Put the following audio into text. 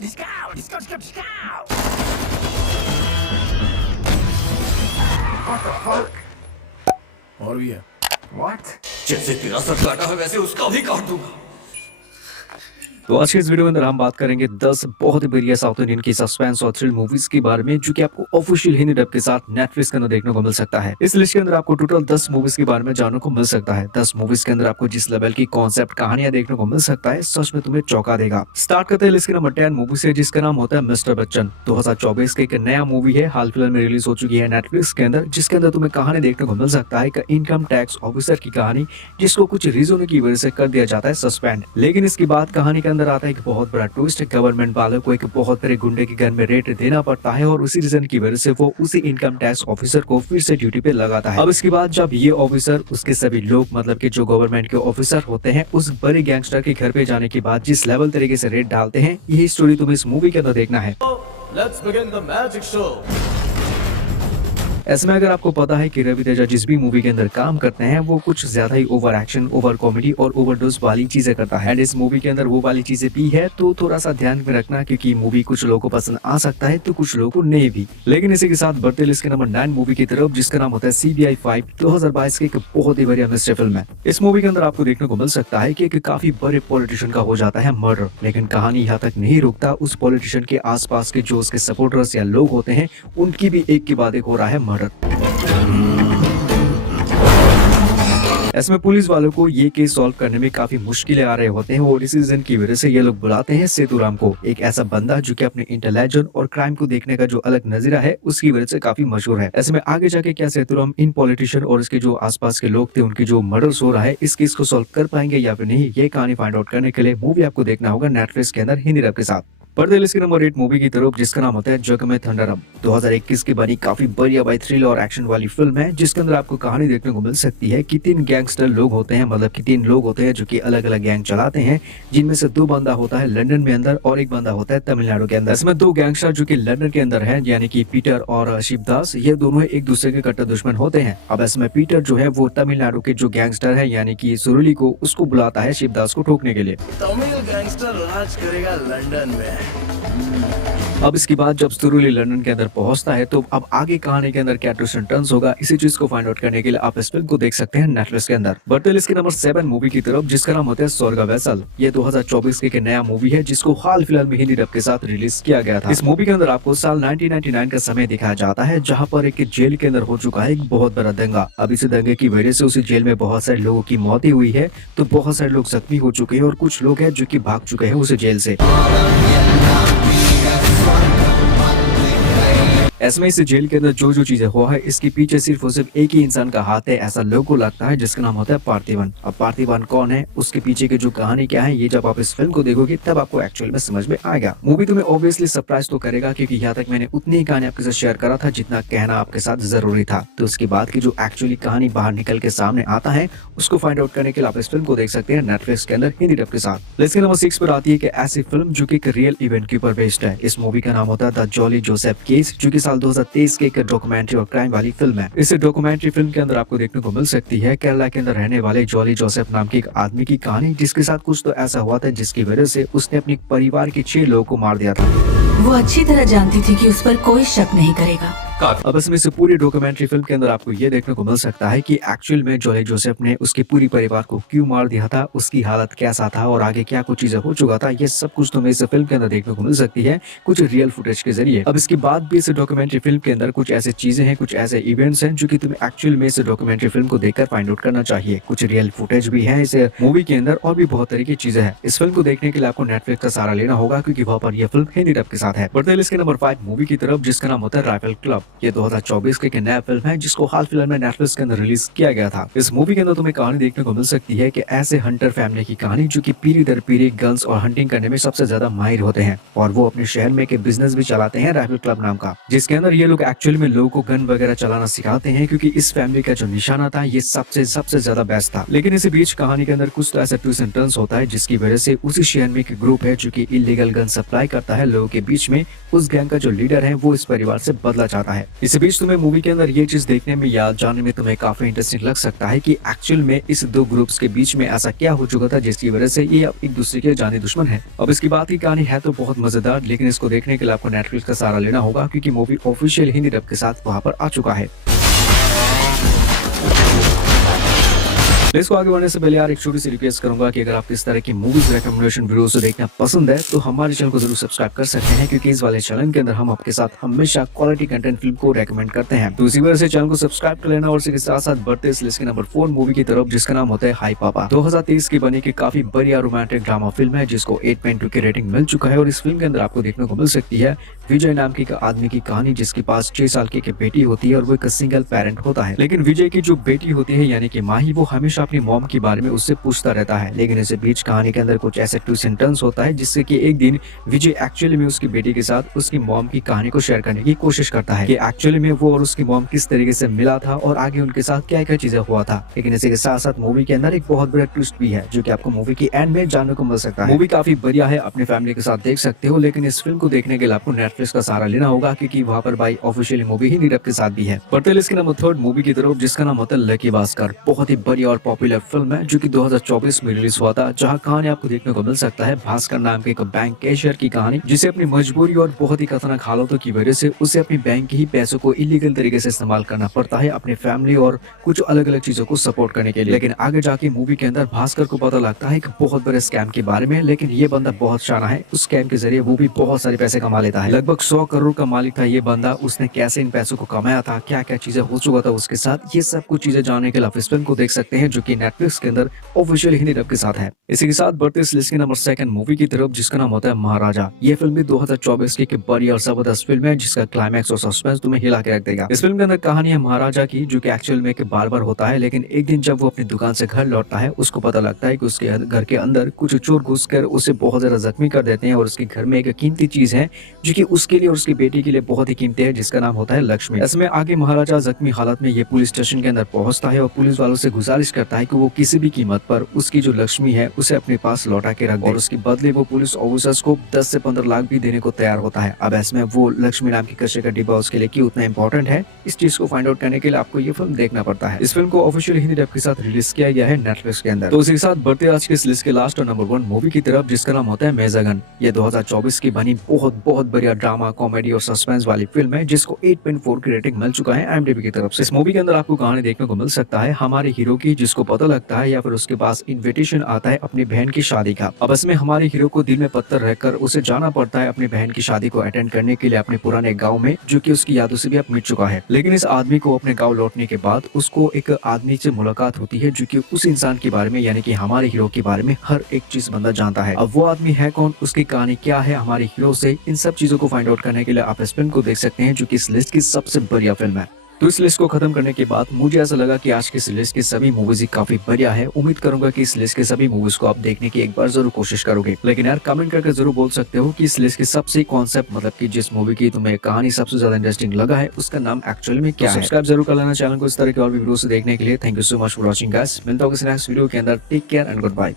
Disco, disco, disco, disco. What the fuck? और भी है। What? जैसे तेरा सर काटा है वैसे उसका भी काट दूंगा। तो आज के इस वीडियो में अंदर हम बात करेंगे 10 बहुत ही बढ़िया साउथ इंडियन की सस्पेंस और थ्रिल मूवीज के बारे में जो कि आपको ऑफिशियल हिंदी डब के साथ नेटफ्लिक्स के अंदर देखने को मिल सकता है। इस लिस्ट के अंदर आपको टोटल 10 मूवीज के बारे में जानने को मिल सकता है। 10 मूवीज के अंदर आपको जिस लेवल की कॉन्सेप्ट कहानियां देखने को मिल सकता है सच में तुम्हें चौंका देगा। स्टार्ट करते हैं लिस्ट के नंबर 10 मूवी से जिसका नाम होता है मिस्टर बच्चन। 2024 के एक नया मूवी है, हाल फिलहाल में रिलीज हो चुकी है नेटफ्लिक्स के अंदर, जिसके अंदर तुम्हें कहानी देखने को मिल सकता है इनकम टैक्स ऑफिसर की कहानी, जिसको कुछ रीजनों की वजह से कर दिया जाता है सस्पेंड। लेकिन इसके बाद कहानी के अंदर आता है एक बहुत बड़ा ट्विस्ट। गवर्नमेंट वालों को एक बहुत बड़े गुंडे के घर में रेड देना पड़ता है और उसी रीजन की वजह से वो उसी इनकम टैक्स ऑफिसर को फिर से ड्यूटी पे लगाता है। अब इसके बाद जब ये ऑफिसर उसके सभी लोग मतलब कि जो गवर्नमेंट के ऑफिसर होते हैं उस बड़े गैंगस्टर के घर पे जाने के बाद जिस लेवल तरीके से रेड डालते हैं, यही स्टोरी तुम्हें इस मूवी के अंदर देखना है। Let's begin the magic show. ऐसे में अगर आपको पता है कि रवि तेजा जिस भी मूवी के अंदर काम करते हैं वो कुछ ज्यादा ही ओवर एक्शन, ओवर कॉमेडी और ओवरडोज वाली चीजें करता है, एंड इस मूवी के अंदर वो वाली चीजें भी है, तो थोड़ा सा ध्यान में रखना क्योंकि मूवी कुछ लोगों को पसंद आ सकता है तो कुछ लोगों को नहीं भी। लेकिन इसी के साथ बढ़ते लिस्ट के नंबर 9 मूवी की तरफ जिसका नाम होता है CBI 5। 2022 की एक बहुत ही बढ़िया मिस्ट्री फिल्म है। इस मूवी के अंदर आपको देखने को मिल सकता है कि एक काफी बड़े पॉलिटिशियन का हो जाता है मर्डर, लेकिन कहानी यहाँ तक नहीं रुकता। उस पॉलिटिशियन के आसपास के जो उसके सपोर्टर्स या लोग होते हैं उनकी भी एक के बाद एक हो रहा है मर्डर। ऐसे में पुलिस वालों को ये केस सॉल्व करने में काफी मुश्किलें आ रहे होते हैं और इसी रीजन की वजह से ये लोग बुलाते हैं सेतुराम को, एक ऐसा बंदा जो कि अपने इंटेलिजेंट और क्राइम को देखने का जो अलग नजरिया है उसकी वजह से काफी मशहूर है। ऐसे में आगे जाके क्या सेतुराम इन पॉलिटिशियन और इसके जो आसपास के लोग थे उनकी जो मर्डर्स हो रहा है इस केस को सॉल्व कर पाएंगे या फिर नहीं, ये कहानी फाइंड आउट करने के लिए मूवी आपको देखना होगा नेटफ्लिक्स के अंदर हिंदी डब के साथ। पर्दे लिस्ट के नंबर 8 मूवी की तरफ जिसका नाम होता है जग में थंडरम। 2021 की बनी काफी बढ़िया बाई थ्रिल और एक्शन वाली फिल्म है जिसके अंदर आपको कहानी देखने को मिल सकती है कि 3 गैंगस्टर लोग होते हैं, मतलब कि 3 लोग होते हैं जो कि अलग अलग गैंग चलाते हैं, जिनमें से 2 बंदा होता है लंदन में अंदर और एक बंदा होता है तमिलनाडु के अंदर। इसमें 2 गैंगस्टर जो कि लंदन के अंदर है यानी कि पीटर और शिवदास, ये दोनों एक दूसरे के कट्टर दुश्मन होते हैं। अब इसमें पीटर जो है वो तमिलनाडु के जो गैंगस्टर है यानी कि सुरुली को उसको बुलाता है शिवदास को ठोकने के लिए। तमिल गैंगस्टर राज करेगा लंदन में। अब इसके बाद जब सुरुली लंदन के अंदर पहुंचता है तो अब आगे कहानी के अंदर क्या ट्विस्ट एंड टर्न्स होगा, इसी चीज को फाइंड आउट करने के लिए आप इस फिल्म को देख सकते हैं नेटफ्लिक्स के अंदर। बढ़ते लिस्ट के नंबर 7 मूवी की तरफ जिसका नाम होता है स्वर्ग वेसल। ये 2024 की एक नया मूवी है जिसको हाल फिलहाल में हिंदी डब के साथ रिलीज किया गया था। इस मूवी के अंदर आपको साल 1999 का समय दिखाया जाता है जहाँ पर एक जेल के अंदर हो चुका है एक बहुत बड़ा दंगा। अब इस दंगे की वजह से उसी जेल में बहुत सारे लोगों की मौत हुई है, तो बहुत सारे लोग जख्मी हो चुके हैं और कुछ लोग हैं जो कि भाग चुके हैं उस जेल से। ऐसे में इस जेल के अंदर जो जो चीजें हुआ है इसके पीछे सिर्फ और सिर्फ एक ही इंसान का हाथ है, ऐसा लोगों को लगता है, जिसका नाम होता है पार्थिवन। अब पार्थिवन कौन है, उसके पीछे की जो कहानी क्या है, ये जब आप इस फिल्म को देखोगे तब आपको एक्चुअल में समझ में आएगा। मूवी तुम्हें ऑब्वियसली सरप्राइज तो करेगा क्योंकि यहाँ तक मैंने उतनी ही कहानी आपके साथ शेयर करा था जितना कहना आपके साथ जरूरी था। तो उसके बाद की जो एक्चुअली कहानी बाहर निकल के सामने आता है उसको फाइंड आउट करने के लिए आप इस फिल्म को देख सकते हैं नेटफ्लिक्स के अंदर हिंदी डब के साथ। लिस्ट के नंबर 6 पर आती है कि ऐसी फिल्म जो कि एक रियल इवेंट के ऊपर बेस्ड है। इस मूवी का नाम होता है द जॉली जोसेफ केस, जो कि साल 2023 के एक डॉक्यूमेंट्री और क्राइम वाली फिल्म है। इस डॉक्यूमेंट्री फिल्म के अंदर आपको देखने को मिल सकती है केरला के अंदर रहने वाले जॉली जोसेफ नाम के एक आदमी की कहानी, जिसके साथ कुछ तो ऐसा हुआ था जिसकी वजह से उसने अपने परिवार के 6 लोगों को मार दिया था। वो अच्छी तरह जानती थी कि उस पर कोई शक नहीं करेगा। अब इसमें से पूरी डॉक्यूमेंट्री फिल्म के अंदर आपको ये देखने को मिल सकता है कि एक्चुअल में जॉली जोसेफ ने उसके पूरी परिवार को क्यों मार दिया था, उसकी हालत कैसा था और आगे क्या कुछ चीजें हो चुका था, ये सब कुछ तुम्हें इस फिल्म के अंदर देखने को मिल सकती है कुछ रियल फुटेज के जरिए। अब इसके बाद भी इस डॉक्यूमेंट्री फिल्म के अंदर कुछ ऐसी चीजें हैं, कुछ ऐसे इवेंट्स हैं जो कि तुम्हें एक्चुअल में इस डॉक्यूमेंट्री फिल्म को देखकर फाइंड आउट करना चाहिए। कुछ रियल फुटेज भी है इस मूवी के अंदर और भी बहुत तरह की चीजें हैं। इस फिल्म को देखने के लिए आपको नेटफ्लिक्स का सहारा लेना होगा क्योंकि वहाँ पर यह फिल्म हिंदी डब के साथ है। बढ़ते हैं इसके नंबर 5 मूवी की तरफ जिसका नाम होता है राइफल क्लब। ये 2024 की एक नया फिल्म है जिसको हाल फिलहाल में नेटफ्लिक्स के अंदर रिलीज किया गया था। इस मूवी के अंदर तुम्हें कहानी देखने को मिल सकती है कि ऐसे हंटर फैमिली की कहानी जो कि पीढ़ी दर पीढ़ी गन्स और हंटिंग करने में सबसे ज्यादा माहिर होते हैं और वो अपने शहर में एक बिजनेस भी चलाते हैं राइफल क्लब नाम का, जिसके अंदर ये लोग एक्चुअल में लोगों को गन वगैरह चलाना सिखाते हैं क्योंकि इस फैमिली का जो निशाना था ये सबसे ज्यादा बेस्ट था। लेकिन इसी बीच कहानी के अंदर कुछ तो ऐसा ट्विस्ट एंड टर्न्स होता है जिसकी वजह से उसी शहर में एक ग्रुप है जो कि इलीगल गन सप्लाई करता है लोगों के बीच में। उस गैंग का जो लीडर है वो इस परिवार से बदला चाहता है। है। इसी बीच तुम्हें मूवी के अंदर ये चीज देखने में या जानने में तुम्हें काफी इंटरेस्टिंग लग सकता है कि एक्चुअल में इस दो ग्रुप्स के बीच में ऐसा क्या हो चुका था जिसकी वजह से ये अब एक दूसरे के जानी दुश्मन है। अब इसकी बात की कहानी है तो बहुत मजेदार, लेकिन इसको देखने के लिए आपको नेटफ्लिक्स का सहारा लेना होगा क्योंकि मूवी ऑफिशियल हिंदी डब के साथ वहां पर आ चुका है। इसको आगे बढ़ने से पहले यार एक छोटी सी रिक्वेस्ट करूंगा कि अगर आप इस तरह की मूवीज रिकमेंडेशन वीडियोस देखना पसंद है तो हमारे चैनल को जरूर सब्सक्राइब कर सकते हैं, क्योंकि इस वाले चैनल के अंदर हम आपके साथ हमेशा क्वालिटी कंटेंट फिल्म को रेकमेंड करते हैं। तो इसी वजह से चैनल को सब्सक्राइब कर लेना और इसी के साथ साथ बढ़ते इस लिस्ट के नंबर 4 मूवी की तरफ, जिसका नाम होता है हाई पापा। 2023 की बनी की काफी बढ़िया रोमांटिक ड्रामा फिल्म है जिसको 8.2 की रेटिंग मिल चुका है। और इस फिल्म के अंदर आपको देखने को मिल सकती है विजय नाम की आदमी की कहानी, जिसके पास 6 साल की बेटी होती है और वो एक सिंगल पेरेंट होता है। लेकिन विजय की जो बेटी होती है यानी कि माही, वो हमेशा अपनी मॉम के बारे में उससे पूछता रहता है। लेकिन इस बीच कहानी के अंदर कुछ ऐसे ट्विस्ट एंड टर्न्स होता है जिससे कि एक दिन विजय एक्चुअली में उसकी बेटी के साथ उसकी मॉम की कहानी को शेयर करने की कोशिश करता है कि एक्चुअली में वो और उसकी मॉम किस तरीके से मिला था और आगे उनके साथ क्या क्या चीजें हुआ था। लेकिन इसी के साथ साथ मूवी के अंदर एक बहुत बड़ा ट्विस्ट भी है जो कि आपको मूवी की एंड में जानने को मिल सकता है। मूवी काफी बढ़िया है, अपने फैमिली के साथ देख सकते हो, लेकिन इस फिल्म को देखने के लिए आपको नेटफ्लिक्स का सहारा लेना होगा क्योंकि वहाँ पर भाई ऑफिशियली मूवी हिंदी डब के साथ भी है। बढ़ते इसके नंबर 3 मूवी की तरफ, जिसका नाम होता है लकी भास्कर। बहुत ही बढ़िया और पॉपुलर फिल्म है जो कि 2024 में रिलीज हुआ था, जहाँ कहानी आपको देखने को मिल सकता है भास्कर नाम के एक बैंक कैशियर की कहानी, जिसे अपनी मजबूरी और बहुत ही खतरनाक हालातों की वजह से उसे अपनी बैंक के ही पैसों को इलीगल तरीके से इस्तेमाल करना पड़ता है अपनी फैमिली और कुछ अलग अलग चीजों को सपोर्ट करने के लिए। लेकिन आगे जाके मूवी के अंदर भास्कर को पता लगता है एक बहुत बड़े स्कैम के बारे में, लेकिन ये बंदा बहुत शाना है। उस स्कैम के जरिए वो भी बहुत सारे पैसे कमा लेता है। लगभग 100 करोड़ का मालिक था ये बंदा। उसने कैसे इन पैसों को कमाया था, क्या क्या चीजें हो चुका था उसके साथ, ये सब कुछ चीजें जानने के लिए आप इस फिल्म को देख सकते हैं जो कि नेटफ्लिक्स के अंदर ऑफिशियल हिंदी डब के साथ है। इसी के साथ बढ़ते इस लिस्ट के नंबर 2 मूवी की तरफ, जिसका नाम होता है महाराजा। ये फिल्म भी 2024 की बड़ी और जबरदस्त फिल्म है जिसका क्लाइमैक्स और सस्पेंस तुम्हें हिला के रख देगा। इस फिल्म के अंदर कहानी है महाराजा की, जो कि एक्चुअल में बार-बार होता है। लेकिन एक दिन जब वो अपनी दुकान से घर लौटता है, उसको पता लगता है कि उसके घर के अंदर कुछ चोर घुसकर उसे बहुत ज्यादा जख्मी कर देते हैं और उसके घर में एक कीमती चीज है जो कि उसके लिए और उसकी बेटी के लिए बहुत ही कीमती है, जिसका नाम होता है लक्ष्मी। इसमें आगे महाराजा जख्मी हालत में ये पुलिस स्टेशन के अंदर पहुंचता है और पुलिस वालों से गुजारिश करता है कि वो किसी भी कीमत पर उसकी जो लक्ष्मी है उसे अपने पास लौटा के रख दे, और उसके बदले वो पुलिस ऑफिसर्स को 10 से 15 लाख भी देने को तैयार होता है। अब इसमें वो लक्ष्मी नाम की कचरे का डिब्बा उसके लिए क्यों उतना इंपॉर्टेंट है, इस चीज को फाइंड आउट करने के लिए आपको ये फिल्म देखना पड़ता है। इस फिल्म को ऑफिशियल हिंदी डब के साथ रिलीज किया गया है नेटफ्लिक्स के अंदर। तो उसी के साथ बढ़ते आज के इस लिस्ट के लास्ट और नंबर 1 मूवी की तरफ, जिसका नाम होता है मेजगन। ये 2024 की बनी बहुत बढ़िया ड्रामा, कॉमेडी और सस्पेंस वाली फिल्म है जिसको 8.4 की रेटिंग मिल चुका है IMDb की तरफ से। इस मूवी के अंदर आपको कहानी देखने को मिल सकता है हमारे हीरो की, जिसको पता लगता है या फिर उसके पास इन्विटेशन आता है अपनी बहन की शादी का। अब इसमें हमारे हीरो को दिल में पत्थर रहकर उसे जाना पड़ता है अपनी बहन की शादी को अटेंड करने के लिए अपने पुराने गांव में, जो कि उसकी यादों से भी अब मिट चुका है। लेकिन इस आदमी को अपने गांव लौटने के बाद उसको एक आदमी से मुलाकात होती है जो कि उस इंसान के बारे में यानी कि हमारे हीरो के बारे में हर एक चीज बंदा जानता है। अब वो आदमी है कौन, उसकी कहानी क्या है हमारे हीरो से, इन सब चीजों को फाइंड आउट करने के लिए आप इस फिल्म को देख सकते हैं जो कि इस लिस्ट की सबसे बढ़िया फिल्म है। तो इस लिस्ट को खत्म करने के बाद मुझे ऐसा लगा कि आज की इस लिस्ट की सभी मूवीज काफी बढ़िया है। उम्मीद करूंगा कि इस लिस्ट के सभी मूवीज को आप देखने की एक बार जरूर कोशिश करोगे। लेकिन यार कमेंट करके जरूर बोल सकते हो कि इस लिस्ट के सबसे कॉन्सेप्ट, मतलब कि जिस मूवी की तुम्हें कहानी सबसे ज्यादा इंटरेस्टिंग लगा है, उसका नाम एक्चुअली में क्या है। सब्सक्राइब जरूर कर लेना चैनल को इस तरह के और भी वीडियो देखने के लिए। Thank you so much for watching guys. मिलता हूँ किसी नेक्स्ट वीडियो के अंदर। Take care and good bye.